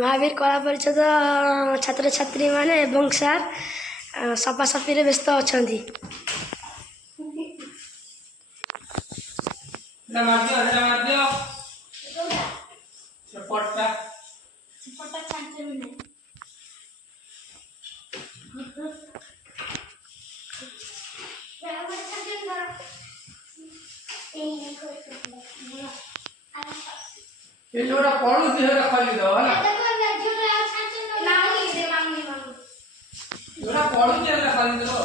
ମହାବୀର କଳା ପରିଷଦ ଛାତ୍ରଛାତ୍ରୀମାନେ ଏବଂ ସାର୍ ସଫାସଫିରେ ବ୍ୟସ୍ତ ଅଛନ୍ତି। ये जोड़ा पड़ू दिहरा खाली दो है ना जोड़ा पड़ू दिहरा खाली दो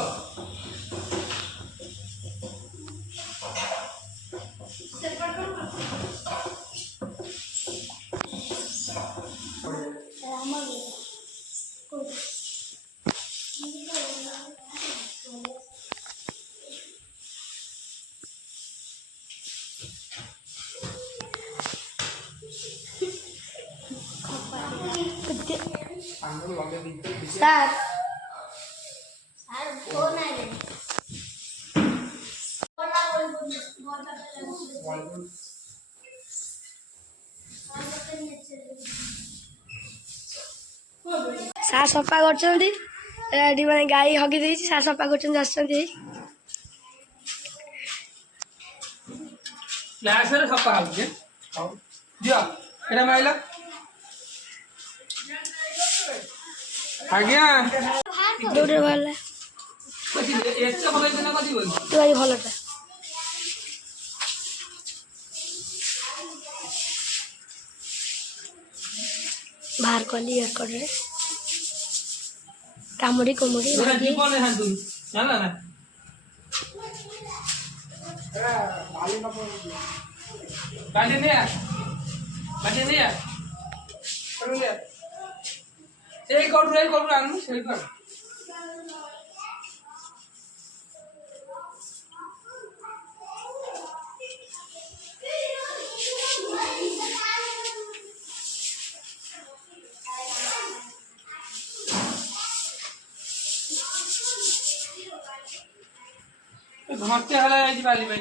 ସାର୍ ସାର୍ ସଫା କରୁଛନ୍ତି। ଏଠି ମାନେ ଗାଈ ହଗି ଦେଇଛି, ସାର୍ ସଫା କରୁଛନ୍ତି, ଆସୁଛନ୍ତି। क्लास रे सफा होजे दियो एटा माइला आज्ञा ଦୌଡ଼ରେ ଭଲ कथि एते पकाइ देना कथि बोल ତୁ ଆଜି ଭଲଟା ବାହାର କଲି ଏକଡ଼ରେ କାମୁଡ଼ି କୁମୁଡ଼ି पूरा जीवन है तू ना ना काली ने आ करू ले ए करू आनु सही कर घरते हला बाली भाई